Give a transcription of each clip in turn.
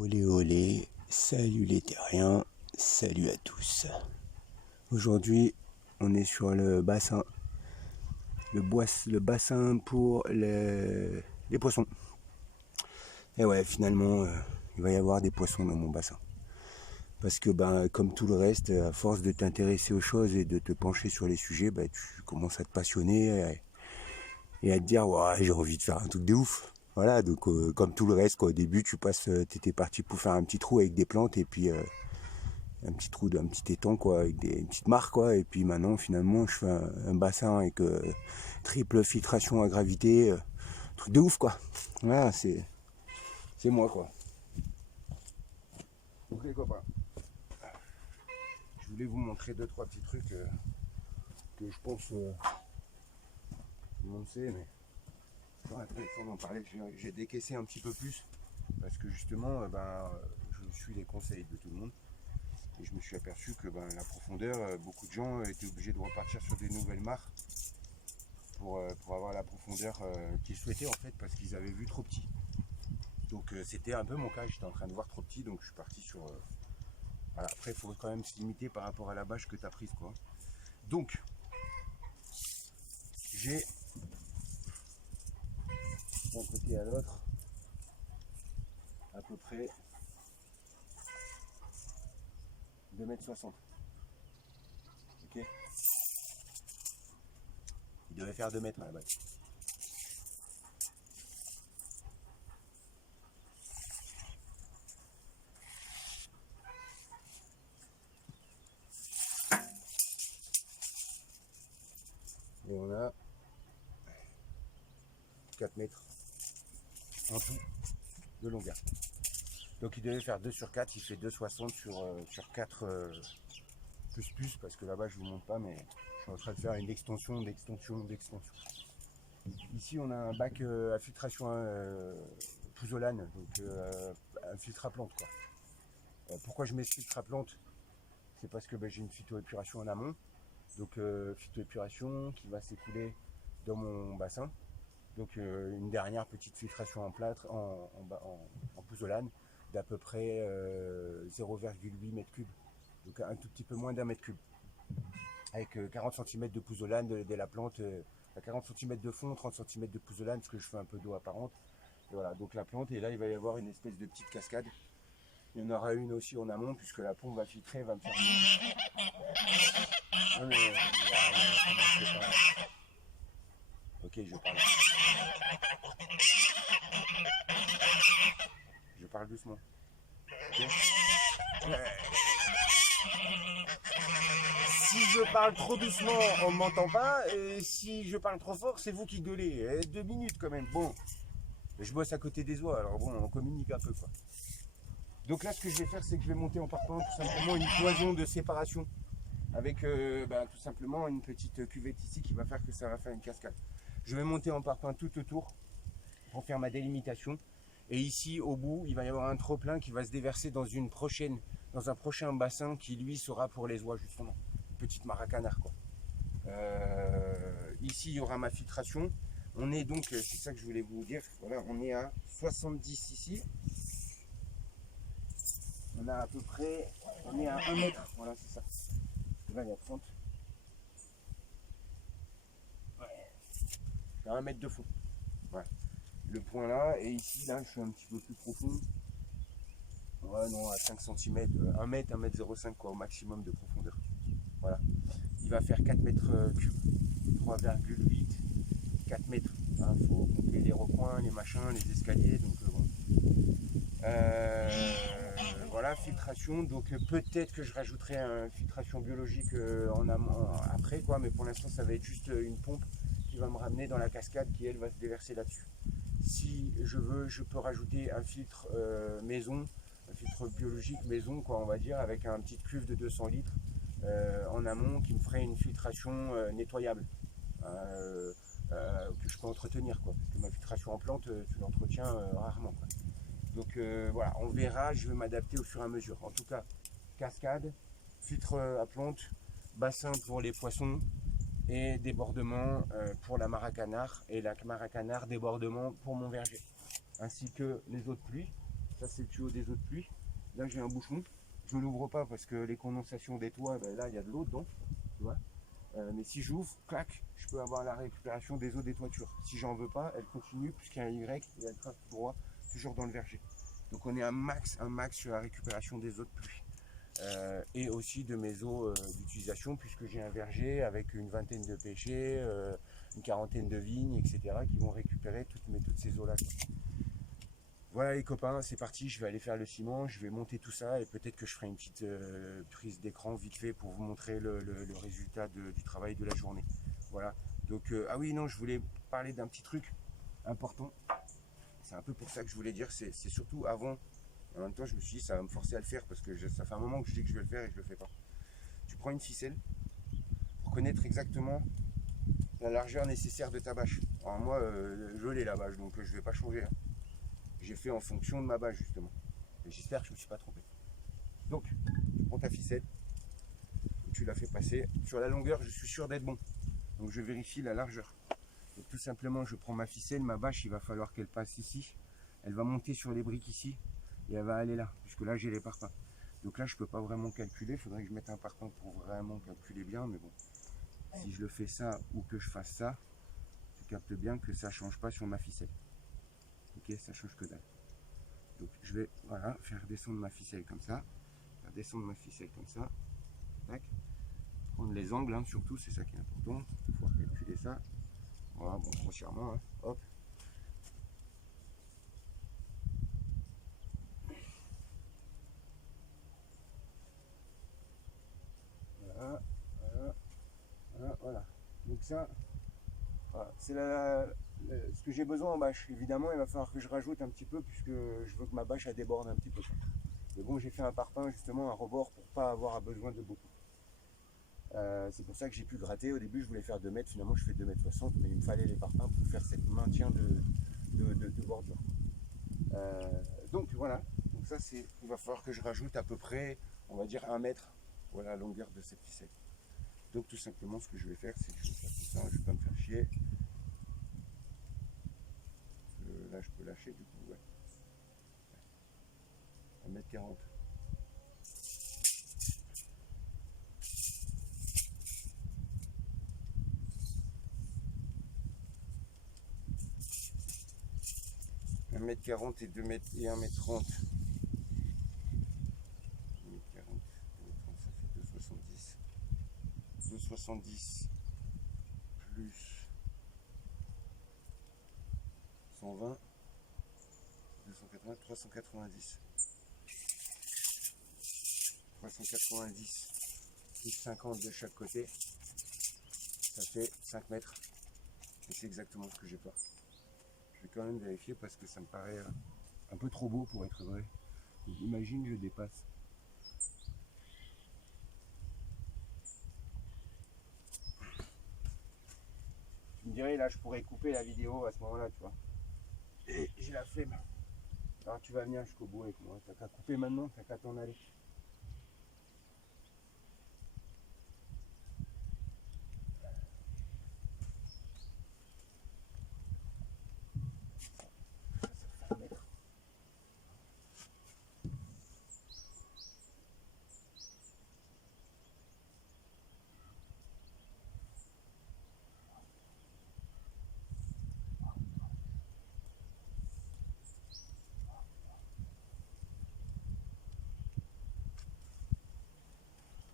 Olé olé, salut les terriens, salut à tous. Aujourd'hui, on est sur le bassin, le bassin pour les poissons. Et ouais, finalement, il va y avoir des poissons dans mon bassin. Parce que comme tout le reste, à force de t'intéresser aux choses et de te pencher sur les sujets, tu commences à te passionner et à te dire ouais, j'ai envie de faire un truc de ouf. Voilà, donc comme tout le reste, quoi, au début t'étais parti pour faire un petit trou avec des plantes et puis un petit trou d'un petit étang quoi, avec une petite mare quoi, et puis maintenant finalement je fais un bassin avec triple filtration à gravité, truc de ouf quoi. Voilà, c'est moi quoi. Donc les copains, je voulais vous montrer deux trois petits trucs que je pense tout le monde sait, mais j'aurais pas le temps d'en parler. J'ai décaissé un petit peu plus parce que justement je suis les conseils de tout le monde. Et je me suis aperçu que la profondeur, beaucoup de gens étaient obligés de repartir sur des nouvelles mares pour avoir la profondeur qu'ils souhaitaient en fait, parce qu'ils avaient vu trop petit. Donc c'était un peu mon cas, j'étais en train de voir trop petit, donc je suis parti sur... voilà. Après il faut quand même se limiter par rapport à la bâche que tu as prise quoi. Donc j'ai d'un côté à l'autre à peu près 2,60 m. Ok. Il devait faire 2 mètres à la base. Et on a 4 mètres en tout de longueur. Donc il devait faire 2 sur 4, il fait 2,60 sur 4 plus, parce que là-bas je vous montre pas, mais je suis en train de faire une extension. Ici on a un bac à filtration pouzzolane, donc un filtre à plante quoi. Pourquoi je mets ce filtre à plante? C'est parce que j'ai une phytoépuration en amont, donc phytoépuration qui va s'écouler dans mon bassin. Donc une dernière petite filtration en plâtre, en pouzzolane, d'à peu près 0,8 m3, donc un tout petit peu moins d'1 m3, avec 40 cm de pouzzolane de la plante, 40 cm de fond, 30 cm de pouzzolane, parce que je fais un peu d'eau apparente. Et voilà, donc la plante, et là il va y avoir une espèce de petite cascade. Il y en aura une aussi en amont, puisque la pompe va filtrer, va me faire... Non, mais, ok, je parle doucement. Okay. Si je parle trop doucement, on ne m'entend pas. Et si je parle trop fort, c'est vous qui gueulez. 2 minutes quand même. Bon, je bosse à côté des oies, alors bon, on communique un peu quoi. Donc là, ce que je vais faire, c'est que je vais monter en partant tout simplement une cloison de séparation avec tout simplement une petite cuvette ici qui va faire que ça va faire une cascade. Je vais monter en partant tout autour pour faire ma délimitation. Et ici, au bout, il va y avoir un trop-plein qui va se déverser dans un prochain bassin qui, lui, sera pour les oies, justement. Une petite mare à canard, quoi. Ici, il y aura ma filtration. On est donc, c'est ça que je voulais vous dire, voilà, on est à 70 ici. On a à peu près, on est à 1 mètre, voilà, c'est ça. Là, il y a 30. Ouais. Il y a 1 mètre de fond. Voilà. Le point là, et ici, là, je suis un petit peu plus profond. Ouais, non, à 5 cm, 1 mètre, 1,05 m quoi, au maximum de profondeur. Voilà. Il va faire 4 mètres cubes, 3,8, 4 mètres. Il faut compter les recoins, les machins, les escaliers. Donc bon. Voilà, filtration. Donc peut-être que je rajouterai une filtration biologique après, quoi, mais pour l'instant, ça va être juste une pompe qui va me ramener dans la cascade qui, elle, va se déverser là-dessus. Si je veux, je peux rajouter un filtre maison, un filtre biologique maison, quoi, on va dire, avec un petit cuve de 200 litres en amont qui me ferait une filtration nettoyable que je peux entretenir, quoi, parce que ma filtration en plante, tu l'entretiens rarement, quoi. Donc voilà, on verra, je vais m'adapter au fur et à mesure. En tout cas, cascade, filtre à plante, bassin pour les poissons et débordement pour la mare à canard, et la mare à canard débordement pour mon verger, ainsi que les eaux de pluie. Ça c'est le tuyau des eaux de pluie. Là j'ai un bouchon. Je ne l'ouvre pas parce que les condensations des toits, ben là il y a de l'eau dedans. Tu vois. Mais si j'ouvre, clac, je peux avoir la récupération des eaux des toitures. Si j'en veux pas, elle continue puisqu'il y a un Y et elle trace tout droit, toujours dans le verger. Donc on est un max sur la récupération des eaux de pluie. Et aussi de mes eaux d'utilisation puisque j'ai un verger avec une vingtaine de pêchers, une quarantaine de vignes, etc. qui vont récupérer toutes ces eaux-là. Voilà les copains, c'est parti, je vais aller faire le ciment, je vais monter tout ça et peut-être que je ferai une petite prise d'écran vite fait pour vous montrer le résultat du travail de la journée. Voilà, donc ah oui non, je voulais parler d'un petit truc important, c'est un peu pour ça que je voulais dire, c'est surtout avant, en même temps je me suis dit ça va me forcer à le faire parce que ça fait un moment que je dis que je vais le faire et je le fais pas. Tu prends une ficelle pour connaître exactement la largeur nécessaire de ta bâche. Alors moi je l'ai la bâche donc je vais pas changer. J'ai fait en fonction de ma bâche justement. Et j'espère que je ne me suis pas trompé. Donc, tu prends ta ficelle, tu la fais passer. Sur la longueur, je suis sûr d'être bon. Donc je vérifie la largeur. Donc tout simplement, je prends ma ficelle, ma bâche, il va falloir qu'elle passe ici. Elle va monter sur les briques ici et elle va aller là, puisque là j'ai les parpaings. Donc là, je ne peux pas vraiment calculer. Il faudrait que je mette un parpaing pour vraiment calculer bien. Mais bon, si je le fais ça ou que je fasse ça, tu captes bien que ça ne change pas sur ma ficelle. Ok, ça change que dalle. Donc je vais voilà, faire descendre ma ficelle comme ça, tac. Prendre les angles hein, surtout, c'est ça qui est important, il faut pouvoir calculer ça. Voilà, bon grossièrement, hein, hop. Voilà, voilà. Donc ça, voilà, c'est ce que j'ai besoin en bâche. Évidemment, il va falloir que je rajoute un petit peu puisque je veux que ma bâche elle déborde un petit peu. Mais bon, j'ai fait un parpaing justement, un rebord pour pas avoir besoin de beaucoup. C'est pour ça que j'ai pu gratter. Au début, je voulais faire 2 mètres. Finalement, je fais 2,60 m, mais il me fallait les parpaings pour faire cette maintien de bordure. Donc voilà. Donc ça, il va falloir que je rajoute à peu près, on va dire 1 mètre, voilà la longueur de cette ficelle. Donc tout simplement, ce que je vais faire, c'est que je vais faire tout ça. Je vais pas me faire chier. Là, je peux lâcher du coup. Ouais. 1,40 m. « 1,40 m et 2 m et 1,30 m. 1,40 m, ça fait 2,70. 2,70 plus 120, 280, 390. 390 plus 50 de chaque côté, ça fait 5 mètres. Et c'est exactement ce que j'ai pas. Je vais quand même vérifier parce que ça me paraît un peu trop beau pour être vrai. Donc, imagine, je dépasse. Tu me dirais, là, je pourrais couper la vidéo à ce moment-là, tu vois. Et j'ai la flemme. Alors, tu vas venir jusqu'au bout avec moi. T'as qu'à couper maintenant, t'as qu'à t'en aller.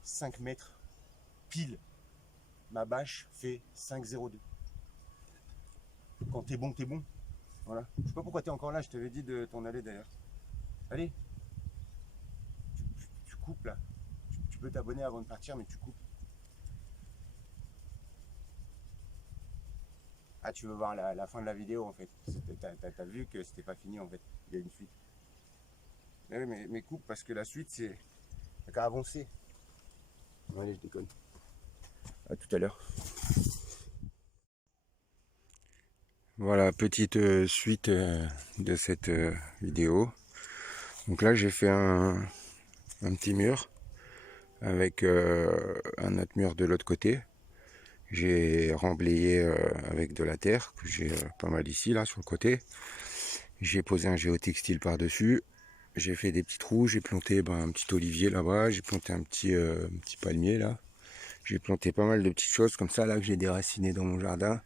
« 5 mètres pile. Ma bâche fait 5,02. Quand t'es bon, t'es bon. Voilà. Je sais pas pourquoi t'es encore là, je t'avais dit de t'en aller d'ailleurs. Allez. Tu coupes là. Tu peux t'abonner avant de partir, mais tu coupes. Ah, tu veux voir la fin de la vidéo en fait. T'as vu que c'était pas fini en fait. Il y a une suite. Mais coupe parce que la suite c'est. T'as qu'à avancer. Bon, allez, je déconne. À tout à l'heure. Voilà, petite suite de cette vidéo. Donc là, j'ai fait un petit mur avec un autre mur de l'autre côté. J'ai remblayé avec de la terre que j'ai pas mal ici, là, sur le côté. J'ai posé un géotextile par-dessus. j'ai fait des petits trous, j'ai planté un petit olivier là-bas, j'ai planté un petit palmier là. J'ai planté pas mal de petites choses comme ça là que j'ai déracinées dans mon jardin.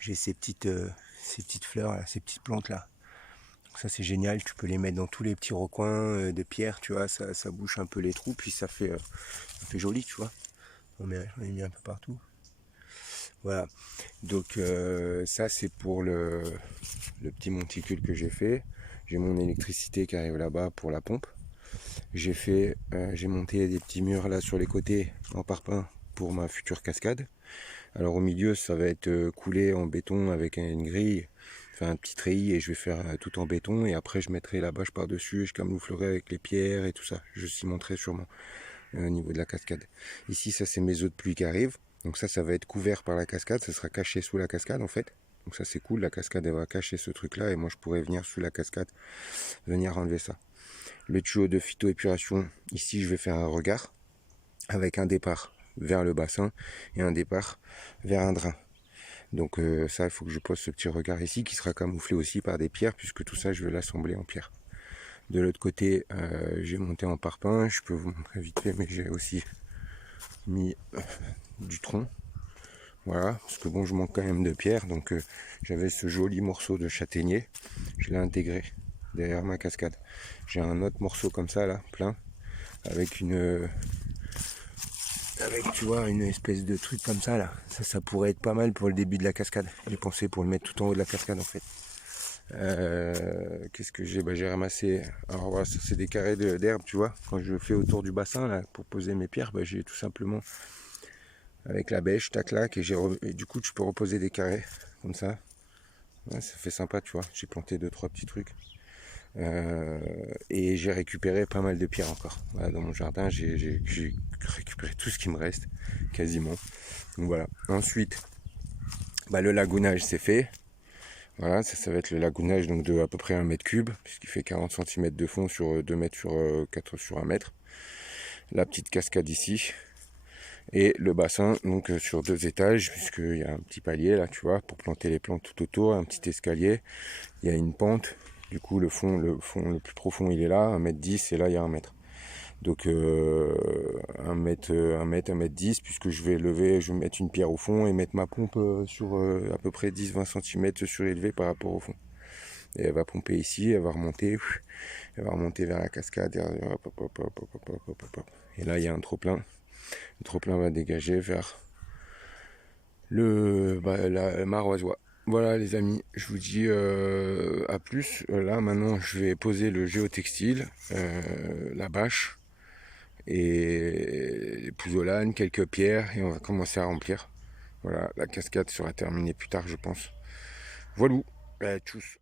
J'ai ces petites fleurs là, ces petites plantes là. Donc ça c'est génial, tu peux les mettre dans tous les petits recoins de pierre, tu vois, ça bouche un peu les trous, puis ça fait joli, tu vois. J'en ai mis un peu partout. Voilà, donc ça c'est pour le petit monticule que j'ai fait. J'ai mon électricité qui arrive là-bas pour la pompe. J'ai monté des petits murs là sur les côtés en parpaing pour ma future cascade. Alors au milieu ça va être coulé en béton avec une grille, enfin un petit treillis, et je vais faire tout en béton, et après je mettrai la bâche par dessus et je camouflerai avec les pierres et tout ça. Je cimenterai sûrement au niveau de la cascade. Ici ça c'est mes eaux de pluie qui arrivent. Donc ça va être couvert par la cascade, ça sera caché sous la cascade en fait. Donc ça c'est cool, la cascade elle va cacher ce truc là et moi je pourrais venir sous la cascade, venir enlever ça. Le tuyau de phytoépuration, ici je vais faire un regard avec un départ vers le bassin et un départ vers un drain. Donc ça il faut que je pose ce petit regard ici qui sera camouflé aussi par des pierres, puisque tout ça je vais l'assembler en pierre. De l'autre côté j'ai monté en parpaing, je peux vous montrer vite fait, mais j'ai aussi mis du tronc, voilà, parce que bon je manque quand même de pierre, donc j'avais ce joli morceau de châtaignier, je l'ai intégré derrière ma cascade. J'ai un autre morceau comme ça là, plein, avec tu vois une espèce de truc comme ça là. Ça pourrait être pas mal pour le début de la cascade. J'ai pensé pour le mettre tout en haut de la cascade en fait. Qu'est-ce que j'ai? J'ai ramassé, alors voilà, ça c'est des carrés d'herbe, tu vois, quand je fais autour du bassin là pour poser mes pierres, j'ai tout simplement avec la bêche, tac clac, et du coup tu peux reposer des carrés comme ça. Ouais, ça fait sympa, tu vois. J'ai planté 2-3 petits trucs. Et j'ai récupéré pas mal de pierres encore. Voilà, dans mon jardin, j'ai récupéré tout ce qui me reste, quasiment. Donc voilà. Ensuite, le lagounage c'est fait. Voilà, ça va être le lagounage donc de à peu près 1 mètre cube, puisqu'il fait 40 cm de fond sur 2 mètres sur 4 sur 1 mètre. La petite cascade ici. Et le bassin donc sur 2 étages, puisqu'il y a un petit palier là, tu vois, pour planter les plantes tout autour, un petit escalier. Il y a une pente. Du coup, le fond le plus profond, il est là, 1,10 m, et là, il y a 1 mètre. Donc, 1 mètre, 1,10 m, puisque je vais mettre une pierre au fond et mettre ma pompe sur à peu près 10-20 cm surélevé par rapport au fond. Et elle va pomper ici, elle va remonter vers la cascade. Et là, il y a un trop-plein. Le trop-plein va dégager vers la mare oiseau. Voilà les amis, je vous dis à plus. Là maintenant je vais poser le géotextile, la bâche et les pouzzolanes, quelques pierres, et on va commencer à remplir. Voilà, la cascade sera terminée plus tard je pense. Voilà, tchuss.